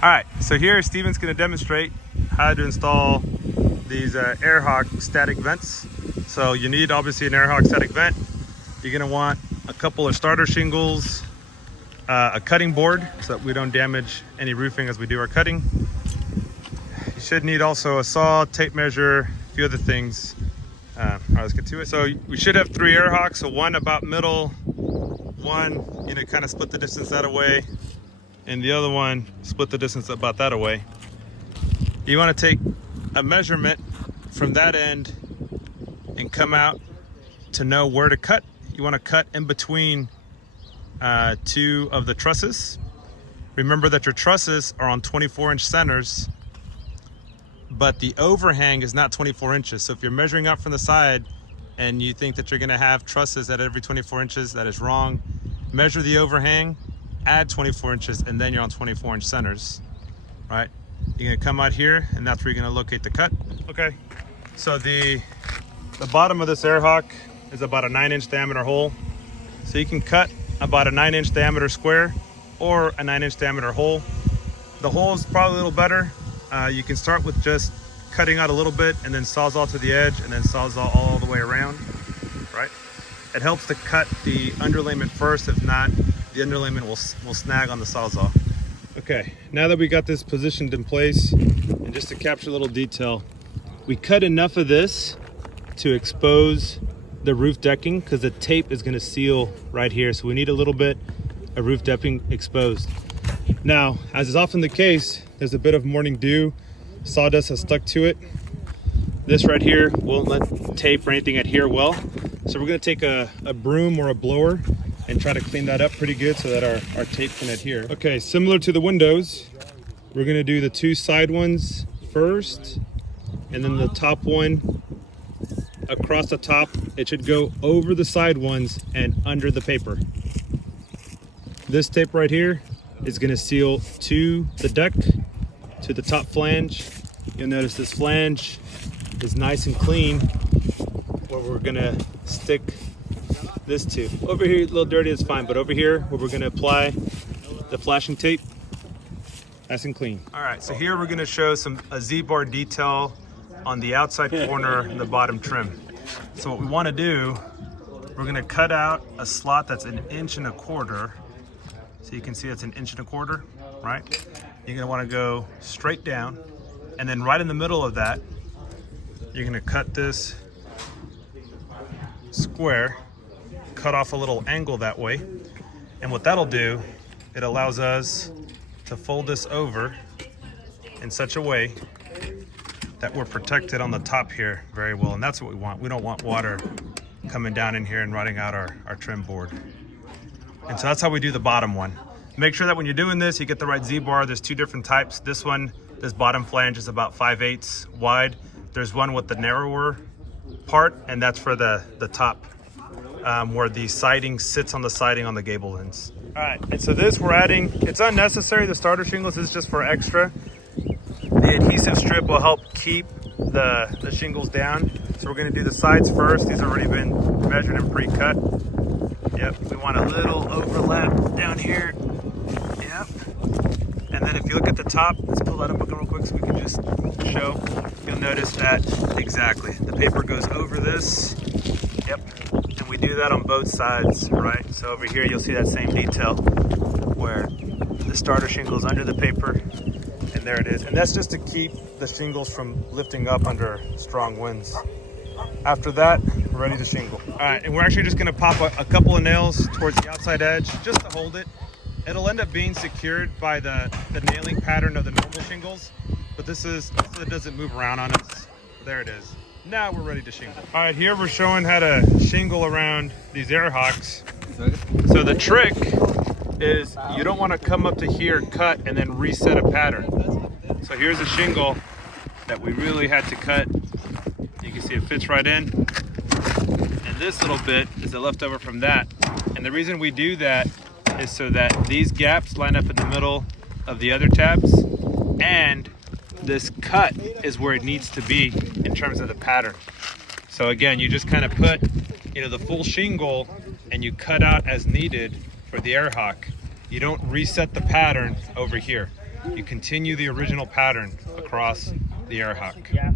All right, so here Steven's gonna demonstrate how to install these Airhawk static vents. So you need obviously an Airhawk static vent. You're gonna want a couple of starter shingles, a cutting board so that we don't damage any roofing as we do our cutting. You should need also a saw, tape measure, a few other things. All right, let's get to it. So we should have 3 Airhawks, so one about middle, one, kind of split the distance that away, and the other one split the distance about that away. You want to take a measurement from that end and come out to know where to cut. You want to cut in between 2 of the trusses. Remember that your trusses are on 24-inch centers, but the overhang is not 24 inches. So if you're measuring up from the side and you think that you're going to have trusses at every 24 inches, that is wrong. Measure the overhang, add 24 inches, and then you're on 24-inch centers, right? You're gonna come out here, and that's where you're gonna locate the cut. Okay, so the bottom of this Airhawk is about a 9-inch diameter hole. So you can cut about a 9-inch diameter square or a 9-inch diameter hole. The hole is probably a little better. You can start with just cutting out a little bit and then sawzall to the edge and then sawzall all the way around, right? It helps to cut the underlayment first. If not, the underlayment will snag on the sawzall. Okay, now that we got this positioned in place, and just to capture a little detail, we cut enough of this to expose the roof decking because the tape is going to seal right here. So we need a little bit of roof decking exposed. Now, as is often the case, there's a bit of morning dew. Sawdust has stuck to it. This right here won't let tape or anything adhere well. So we're going to take a broom or a blower and try to clean that up pretty good so that our tape can adhere. Okay, similar to the windows, we're going to do the 2 side ones first, and then the top one across the top. It should go over the side ones and under the paper. This tape right here is going to seal to the deck, to the top flange. You'll notice this flange is nice and clean, where we're going to stick this to. Over here, a little dirty is fine, but over here, where we're going to apply the flashing tape, nice and clean. All right, so here we're going to show a Z-bar detail on the outside corner and the bottom trim. So what we want to do, we're going to cut out a slot that's 1.25 inches. So you can see it's 1.25 inches, right? You're going to want to go straight down, and then right in the middle of that, you're going to cut this square, cut off a little angle that way. And what that'll do, it allows us to fold this over in such a way that we're protected on the top here very well. And that's what we want. We don't want water coming down in here and rotting out our trim board. And so that's how we do the bottom one. Make sure that when you're doing this, you get the right Z-bar. There's 2 different types. This bottom flange is about 5/8 wide. There's one with the narrower part, and that's for the top, where the siding sits on the siding on the gable ends. All right, and so this we're adding, it's unnecessary, the starter shingles is just for extra. The adhesive strip will help keep the shingles down. So we're gonna do the sides first. These have already been measured and pre-cut. Yep, we want a little overlap down here. Yep. And then if you look at the top, let's pull that up real quick so we can just show. You'll notice that exactly. The paper goes over this. Yep. And we do that on both sides, right? So over here, you'll see that same detail where the starter shingle is under the paper, and there it is. And that's just to keep the shingles from lifting up under strong winds. After that, we're ready to shingle. All right, and we're actually just gonna pop a couple of nails towards the outside edge just to hold it. It'll end up being secured by the nailing pattern of the normal shingles, but this is, so it doesn't move around on us. There it is. Now we're ready to shingle. All right, here we're showing how to shingle around these Airhawks. So the trick is you don't want to come up to here, cut, and then reset a pattern. So here's a shingle that we really had to cut. You can see it fits right in. And this little bit is a leftover from that. And the reason we do that is so that these gaps line up in the middle of the other tabs, and this cut is where it needs to be in terms of the pattern. So again, you just kind of put, the full shingle and you cut out as needed for the Airhawk. You don't reset the pattern over here. you continue the original pattern across the Airhawk. Yeah.